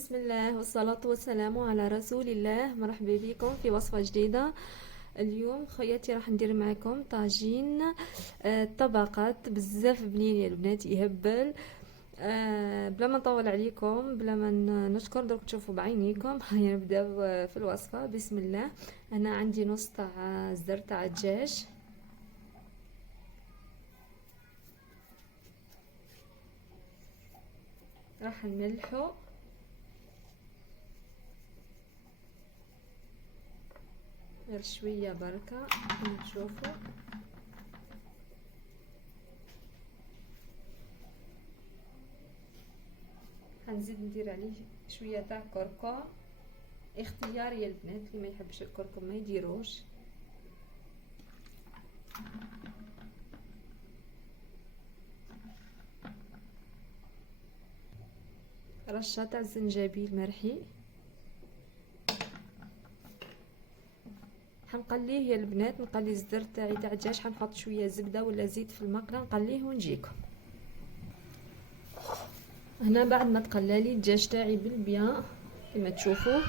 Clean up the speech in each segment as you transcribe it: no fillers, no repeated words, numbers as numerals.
بسم الله والصلاة والسلام على رسول الله. مرحبا بكم في وصفة جديدة. اليوم خوياتي راح ندير معكم طاجين طبقات بزاف بنين يا البنات، يهبل. بلا ما نطول عليكم، بلا ما نشكر، درك تشوفوا بعينيكم. هيا نبداو في الوصفة. بسم الله. انا عندي نص تاع زر تاع دجاج، راح نملحو غير شويه بركه كما تشوفوا. هنزيد ندير عليه شويه تاع كركم، اختياري يا البنات، اللي ما يحبش الكركم ما يديروش. رشه تاع الزنجبيل مرحي، حنقليه يا البنات، نقلي الزر تاعي تاع الدجاج، حنحط شويه زبده ولا زيت في المقله نقليه ونجيكم. هنا بعد ما تقلالي الدجاج تاعي بالبيان كما تشوفوا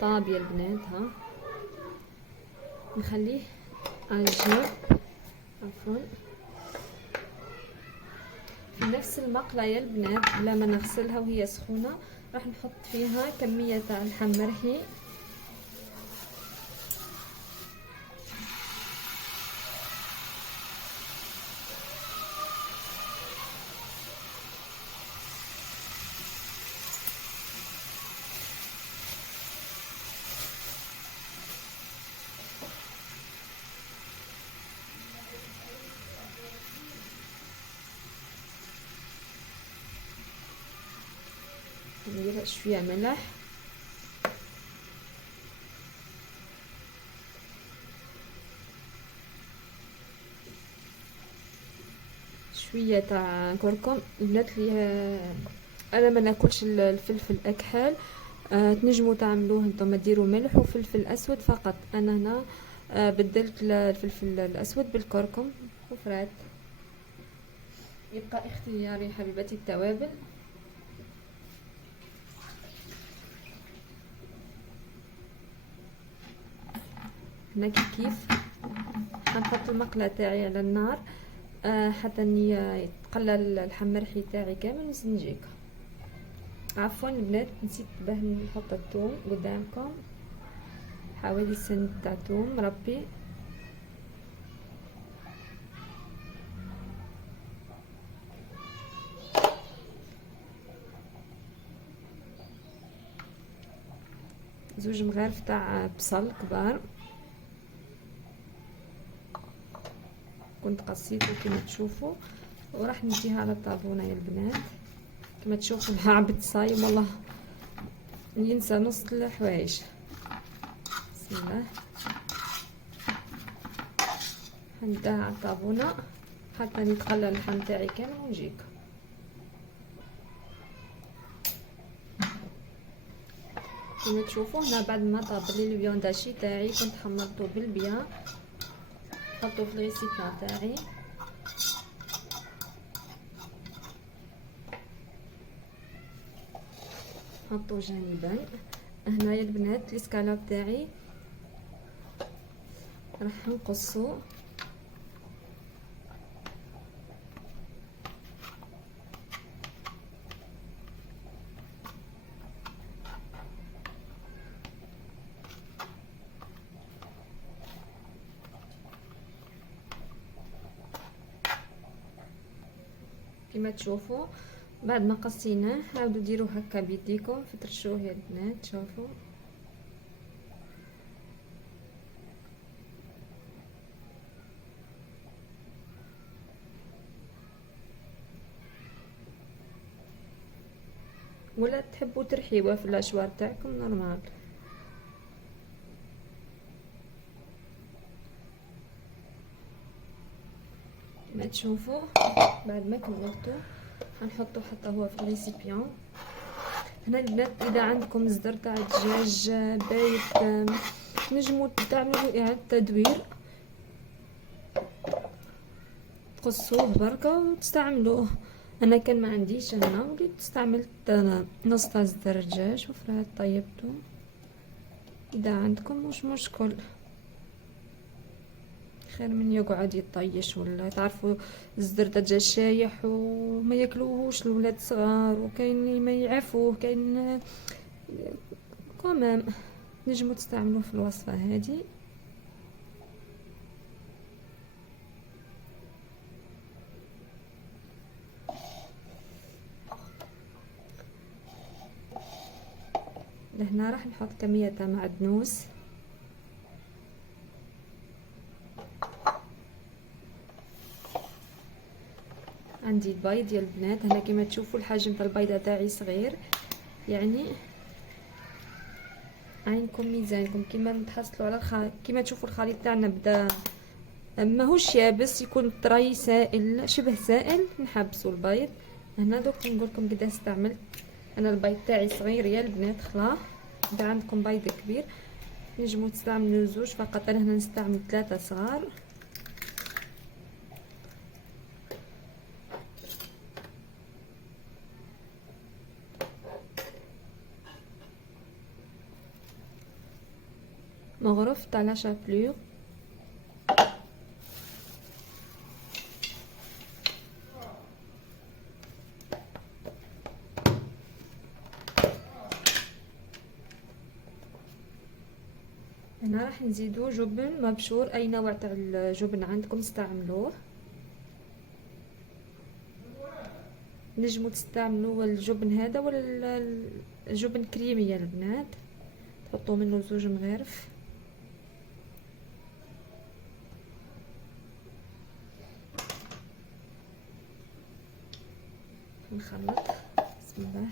طاب يا البنات، ها نخليه على الجنب. عفوا، في نفس المقله يا البنات بلا ما نغسلها وهي سخونه راح نحط فيها كميه تاع اللحم مرحي، ندير شويه ملح، شويه تاع كركم. البنات اللي انا ما ناكلش الفلفل اكحل، تنجموا تعملوه نتوما، ديروا ملح وفلفل اسود فقط. انا هنا بدلت الفلفل الاسود بالكركم وفرات، يبقى اختياري حبيبتي. التوابل هنا كيف حنحط المقله تاعي على النار حتى يتقلل اللحم مرحي تاعي كامل ونجيك. عفوا البنات نسيت باه نحط الثوم قدامكم، حوالي سن تاع ثوم مربي. زوج مغارف تاع بصل كبار كنت قصيته كما تشوفوا، وراح نديها على الطابونه يا البنات. كما تشوفوا العبد صايم والله ينسى نص الحوايج. بسم الله، هنديها على الطابونه حتى يتقلى اللحم تاعي كامل ونجيك. كما تشوفوا هنا بعد ما طاب لي البيون داشي تاعي كنت حمرته بالبيان، نحطو في الريسيبيون تاعي. نحطو جانبا. هنا يا البنات الاسكالوب تاعي راح نقصو، كما تشوفوا. بعد ما قصيناه عاودوا ديروا هكا بيديكم فترشوه يا البنات. شوفوا ولا تحبوا ترحيوه في الاشوار تاعكم نورمال. كما تشوفوا بعد ما كملته هنحطه حتى هو في الريسيبيون. هنا البنات اذا عندكم صدر تاع الدجاج بايت نجموا تعملوا اعاده تدوير، تقصوه بركه وتستعملوه. انا كان ما عنديش انا وليت استعملت نص طاس الدجاج وفرات طيبته. اذا عندكم مش مشكل، خير من يقعد يطيش ولا تعرفوا الزر دجاج شايح وما ياكلوهوش الولاد صغار، وكاين اللي ما يعرفوه، كاين كمام. نجموا تستعملوه في الوصفه هذه. لهنا راح نحط كميه تاع معدنوس. عندي البيض يا البنات، هنا كما تشوفوا الحجم تاع البيضه تاعي صغير، يعني عينكم ميزانكم. كما تحصلوا على كما تشوفوا الخليط تاعنا بدا ماهوش يابس، يكون طري سائل شبه سائل. نحبسوا البيض هنا. دوك نقول لكم قد استعملت انا. البيض تاعي صغير يا البنات، خلاص. اذا عندكم بيض كبير نجموا تستعملوا زوج فقط، انا هنا نستعمل 3 صغار. مغرف تاع لا شابلور. هنا راح نزيدو جبن مبشور، اي نوع تاع الجبن عندكم استعملوه. نجموا تستعملوا الجبن هذا ولا الجبن كريمي يا البنات، تحطوا منه زوج مغارف. نخلط بسم الله.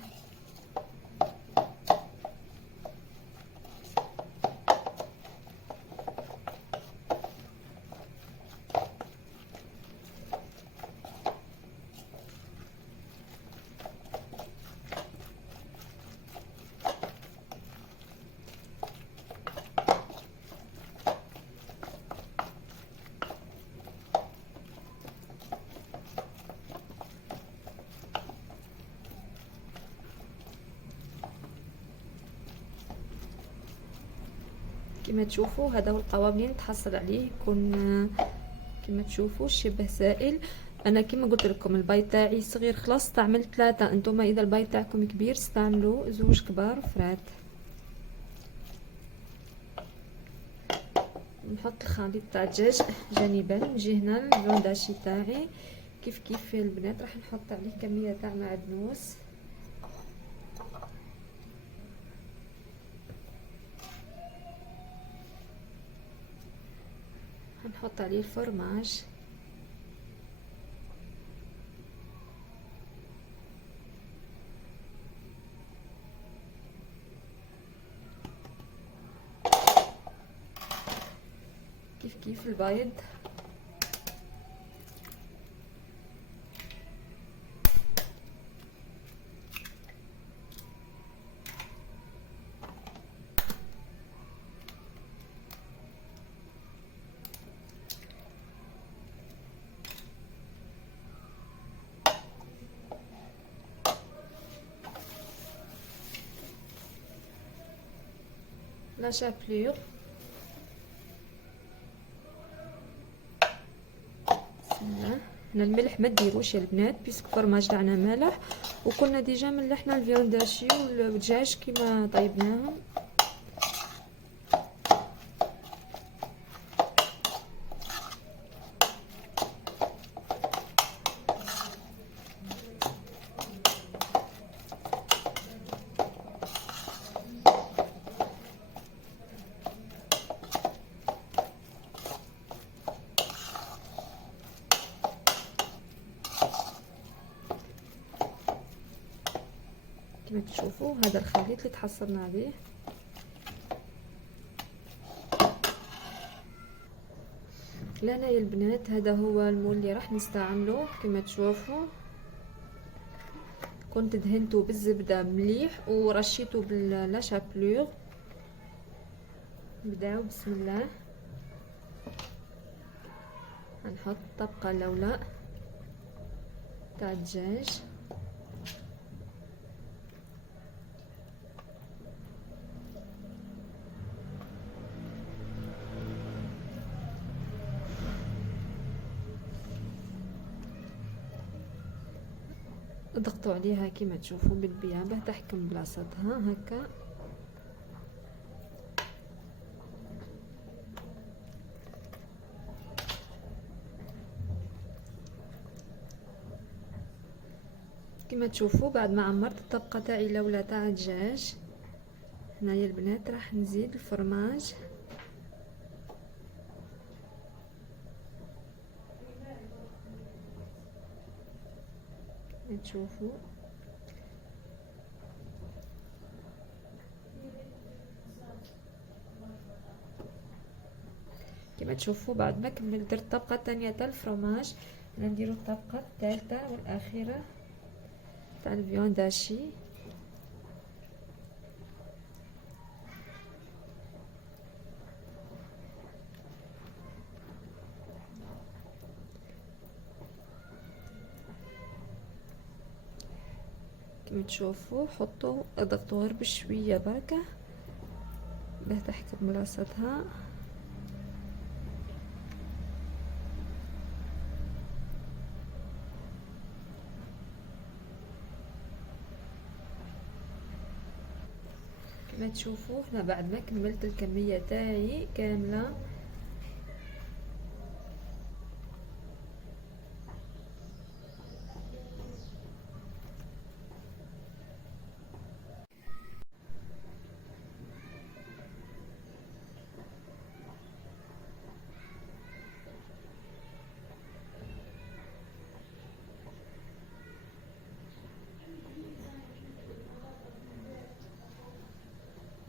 كما تشوفوا هذا هو القوام اللي نتحصل عليه، يكون كما تشوفوا شبه سائل. انا كما قلت لكم البيض تاعي صغير، خلاص استعملت 3. انتم اذا البيض تاعكم كبير استعملوا زوج كبار فرات. نحط الخليط تاع الدجاج جانبا. نجي هنا البلونداشي تاعي كيف البنات، راح نحط عليه كميه تاع معدنوس. هنحط عليه الفرماج. كيف البيض. لا شابلور. بسم الله. هنا الملح ما ديروش يا البنات، بيسك الفرماج تاعنا مالح، وكنا ديجا ملحنا الفيونداشي والدجاج كيما طيبناهم. كما تشوفوا هذا الخليط اللي تحصلنا عليه. لهنا يا البنات هذا هو المول اللي راح نستعمله. كما تشوفوا كنت دهنته بالزبده مليح ورشيته باللا شابلور. نبداو بسم الله. هنحط الطبقه الاولى. تاع الدجاج. اضغطوا عليها كما تشوفوا بالبيع باه تحكم بلاصتها هكا. كما تشوفوا بعد ما عمرت الطبقه تاعي الاولى تاع الدجاج، هنايا البنات راح نزيد الفرماج. تشوفوا كما تشوفوا بعد ما كملت درت الطبقه الثانيه تاع الفرماج، نديروا الطبقه الثالثه والاخيره تاع الفيون داشي. كما تشوفوا حطوا اضغطوا غير بشويه بركه باه تحكم بلاصتها. كما تشوفوا هنا بعد ما كملت الكميه تاعي كامله،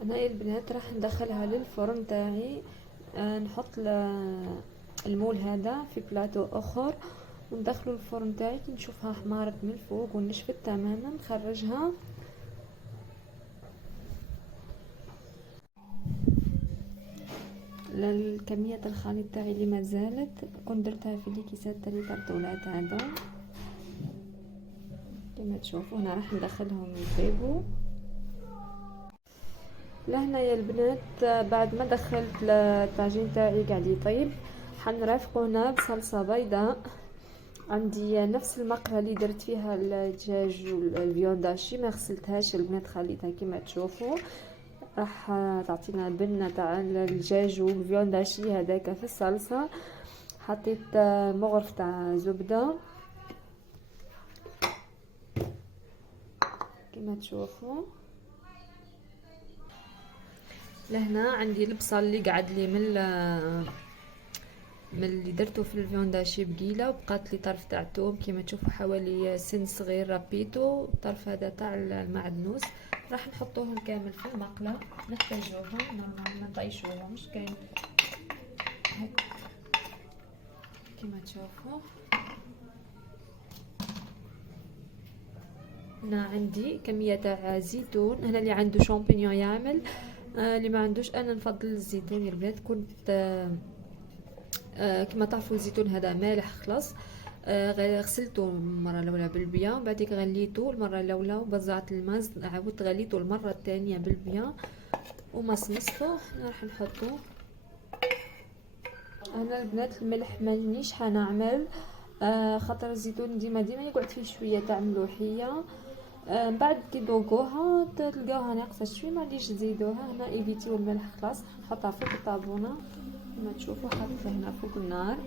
هنايا البنات راح ندخلها للفرن تاعي. نحط المول هذا في بلاطو اخر وندخله الفرن تاعي. كي نشوفها حمارت من الفوق ونشفت تماما نخرجها. الكميه الخليط تاعي اللي ما زالت كنت درتها في الكيسات تاع الكرتونات هذا. كما تشوفوا هنا راح ندخلهم الفريغو. لهنا يا البنات بعد ما دخلت الطاجين تاعي قاعد يطيب، حنرافقه هنا بصلصه بيضاء. عندي نفس المقله اللي درت فيها الدجاج والفيون داشي، ما غسلتهاش البنات، خليتها كما تشوفوا. راح تعطينا بنه تاع الدجاج والفيون داشي هذاك في الصلصه. حطيت مغرف تاع زبده كما تشوفوا. لهنا عندي البصل اللي قعد لي من اللي درته في الفيون داشي بقيله، وبقات لي طرف تاع الثوم كما تشوفوا حوالي سن صغير ربيته، الطرف هذا تاع المعدنوس. راح نحطوهم كامل في المقله، نحتاجوهم نورمال ما نطيشوهمش كاين كما تشوفوا. هنا عندي كميه تاع زيتون، هنا اللي عنده شامبينيون يعمل، اللي ما عندوش انا نفضل الزيتون يا البنات. كنت كما تعرفوا الزيتون هذا مالح خلاص. غسلته المره الاولى بالبيان، بعديك غليته المره الاولى وبزعت الماء، عاودت غليته المره الثانيه بالبيان ومصمصته. هنا راح نحطه. هنا البنات الملح مانيش حنعمل، خاطر الزيتون ديما يقعد فيه شويه تاع ملوحيه. بعد كي تذوقوها تلقاوها ناقصه شويه ما غاديش تزيدوها. هنا ايفيتيو الملح خلاص، نحطها فوق الطابونه كما تشوفوا. حطيتها هنا فوق النار.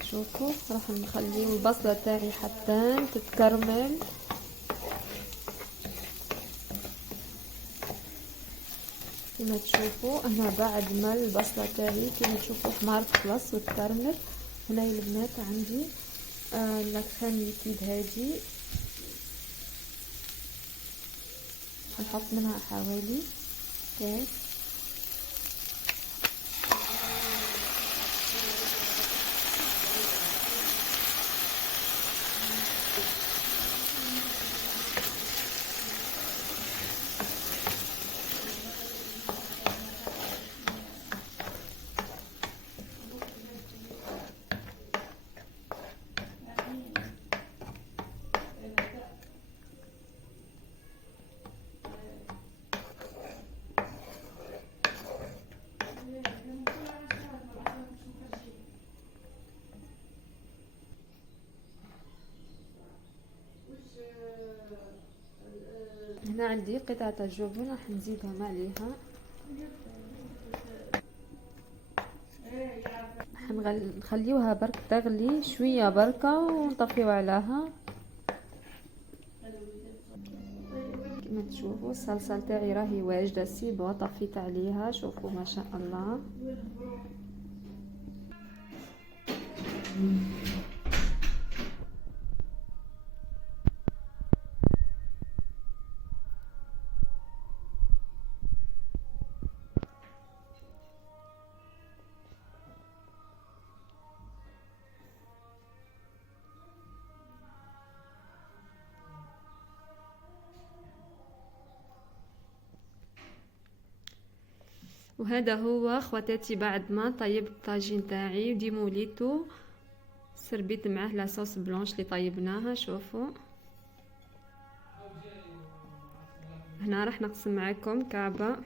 تشوفوا راح نخليو البصله تاعي حتى تتكرمل. كما تشوفوا هنا بعد ما البصله تاعي كما تشوفوا حمارت خلاص وتكرمل. هنا يا البنات عندي لاكريم ليكيد هادي، نحط منها حوالي كاس. هنا عندي قطعة الجبن راح نزيدهم عليها. نخليوها برك تغلي شويه بركه ونطفيو عليها. كما تشوفوا الصلصه تاعي راهي واجده، سيبو طفيت عليها. شوفوا ما شاء الله. وهذا هو خواتاتي بعد ما طيبت الطاجين تاعي وديموليتو، سربيت معاه لاصوص بلونش اللي طيبناها. شوفوا هنا راح نقسم معكم كعبه